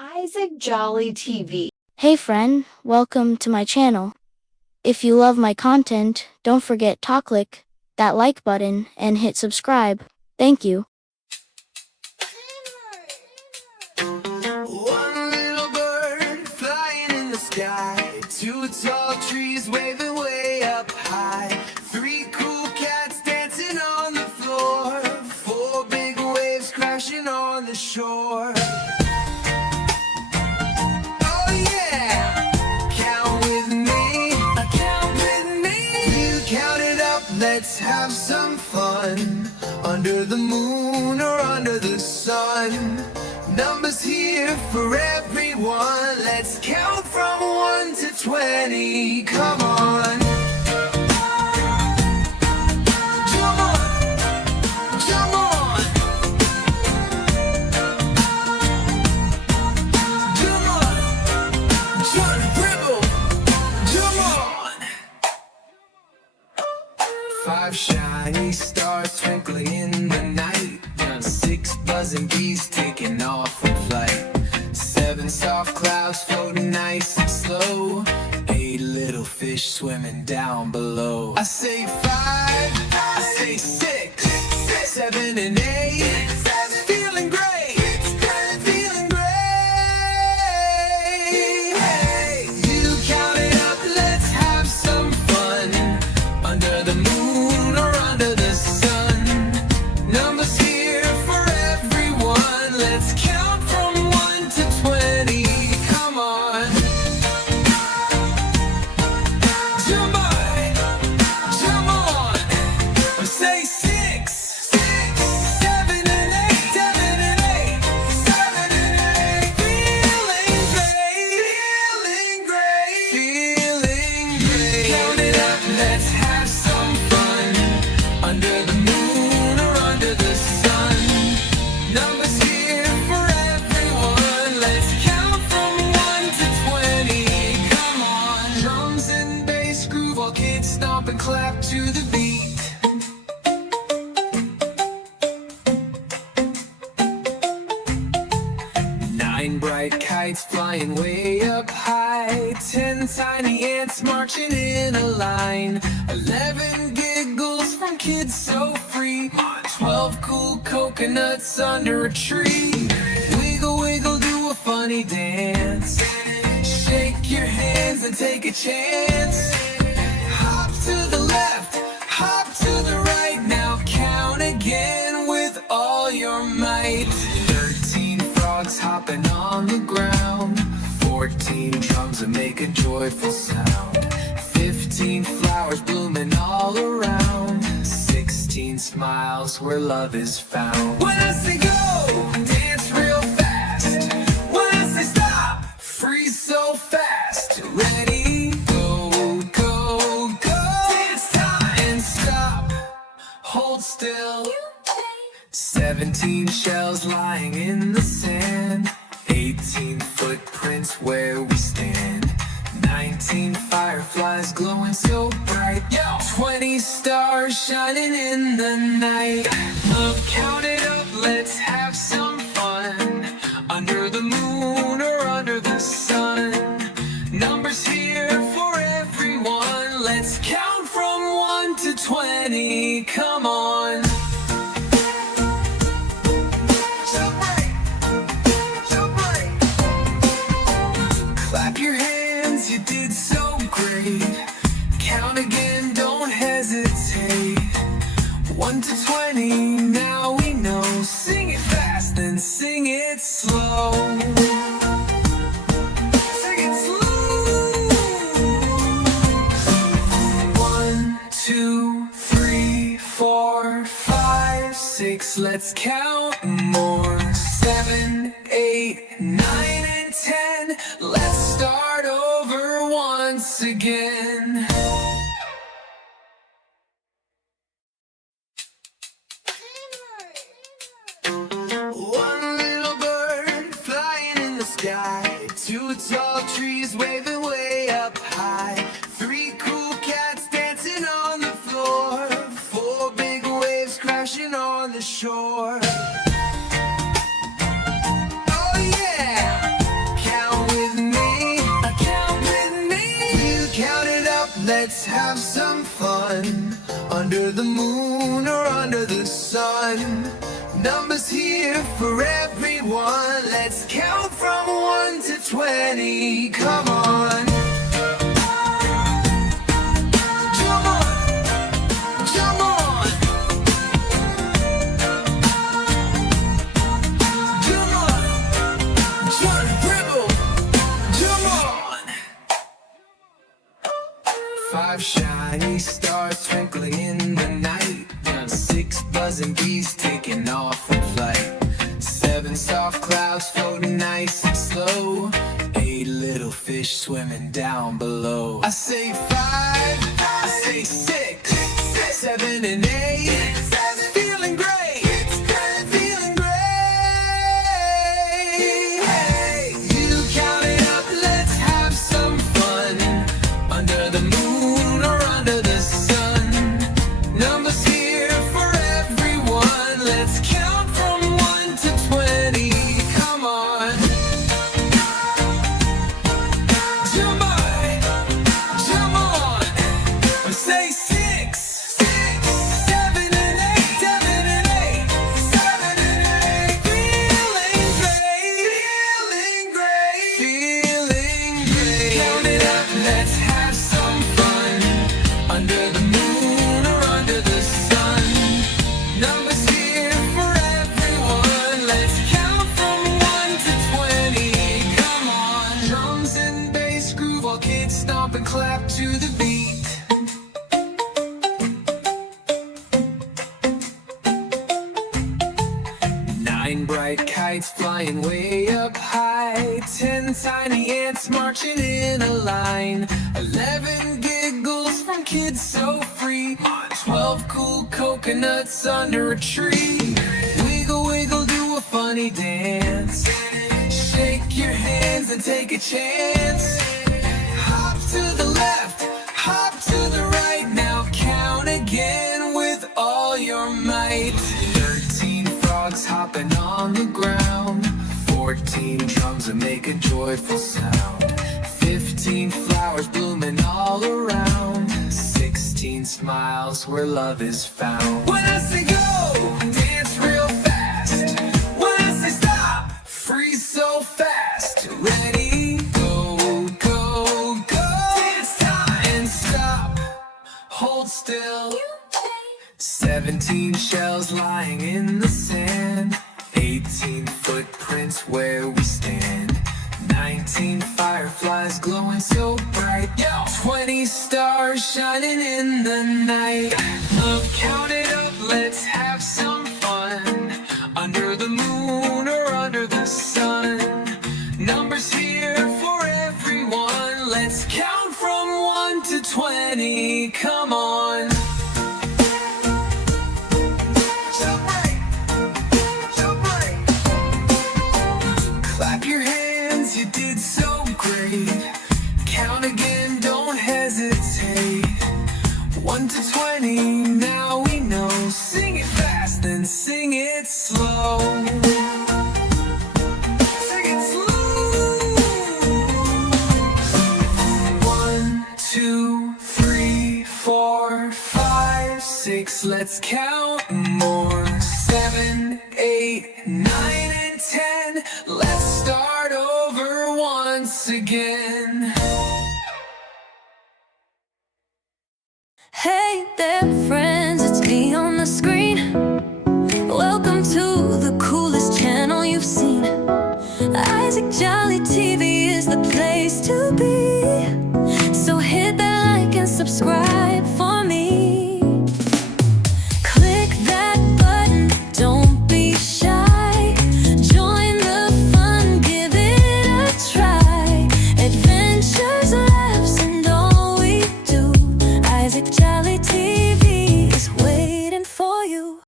Isaac Jolly TV. Hey friend, welcome to my channel. If you love my content, don't forget to click that like button and hit subscribe. Thank you. One little bird flying in the sky, two tall trees waving way up high, three cool cats dancing on the floor, four big waves crashing on the shore. Oh yeah, count with me, count with me. You count it up, let's have some fun, under the moon or under the sun. Numbers here for everyone. Let's count from 1 to 20. Come on. Jump on. Jump on. Jump on. Jump, dribble. Jump on. 5 shiny stars twinkling in the night. 6 buzzing bees taking off in flight. 7 soft clouds floating nice and slow. 8 little fish swimming down below. I say 5, I say 6, 7 and 8. Feeling great, feeling great. Hey, you count it up, let's have some fun, under the moon or under the sun. Numbers here for everyone. Let's count from 1 to 20. Come on. Jump on. Jump on. Say 6, 7 and 8. 7 and 8. 7 and 8. Feeling great. Feeling great. Feeling great. Count it up. Let's have some fun, under the moon or under the sun. Numbers here for everyone. Let's count from 1 to 20. Come on. Drums and bass groove while kids stomp and clap to the beat. 9 bright kites flying way up high. 10 tiny ants marching in a line. 11 giggles from kids so free. 12 cool coconuts under a tree. Wiggle, wiggle, do a funny dance. Shake your hands and take a chance. Hop to the left, hop to the right. Now count again with all your might. 13 frogs hopping on the ground. 14 drums that make a joyful sound. 15 flowers blooming all around. 16 smiles where love is found. When I say go, dance real fast. When I say stop, freeze so fast. Ready, go, go, go. Dance time and stop. Hold still. 17 shells lying in the sand. 18 footprints where we stand. 19 fireflies glowing so bright. 20 stars shining in the night. Look, count it up, let's have some fun, under the moon or under the sun. Numbers here for everyone. Let's count from 1 to 20. Come on. Clap your hands, you did so great. Count again, don't hesitate. 1 to 20, now we know. Sing it fast, then sing it slow. Sing it slow. 1, 2, 3, 4, 5, 6. Let's count more. 7, 8, 9, and 10. Let's start over once again. One little bird flying in the sky, two tall trees waving way up high, three cool cats dancing on the floor, four big waves crashing on the shore. Oh yeah, under the moon or under the sun. Numbers here for everyone. Let's count from 1 to 20. Come on. Jump on. Jump on. Jump on. Jump, dribble. Jump on. 5 shiny stars twinkling in the night. 6 buzzing bees taking off in flight. 7 soft clouds floating nice and slow. 8 little fish swimming down below. I say 5, I say 6, 7 and 8. Feeling great, feeling great. Hey, you count it up, let's have some fun. Under the moon or under the sun. Numbers here for everyone. Let's count from 1 to 20. Come on. Jump on. Jump on. Say 6, 7 and 8. 7 and 8. 7 and 8. Feeling great. Feeling great. Feeling great. Count it up. Let's have some fun. Under the moon or under the sun. Numbers here for everyone. Let's count from 1 to 20. Come on. Drums and bass groove while kids stomp and clap to the beat. 9 bright kites flying way up high. 10 tiny ants marching in a line. 11 giggles from kids so free. 12 cool coconuts under a tree. Wiggle, wiggle, do a funny dance. Shake your hands and take a chance. Hop to the left, hop to the right. Now count again with all your might. 13 frogs hopping on the ground. 14 drums that make a joyful sound. 15 flowers blooming all around. 16 smiles where love is found. When I say go, dance real fast. When I say stop, freeze so fast. Ready, go, go, go. Dance time and stop. Hold still. 17 shells lying in the sand. 18 footprints where we stand. 19 fireflies glowing so bright. 20 stars shining in the night. Look, count it up, let's have some fun. Under the moon or under the sun. Numbers here for everyone. Let's count from 1 to 20. Come on. Jump right. Jump right. Clap your hands, you did so great. Count again, don't hesitate. 1 to 20, now we know. Sing it fast, then sing it slow. Sing it slow. 1, 2, 3, 4, 5, 6. Let's count more. 7, 8, 9, and 10. Let's start over once again. Hey there, friends, it's me on the screen. Welcome to the coolest channel you've seen. Isaac Jolly TV is the place to be. So hit that like and subscribe.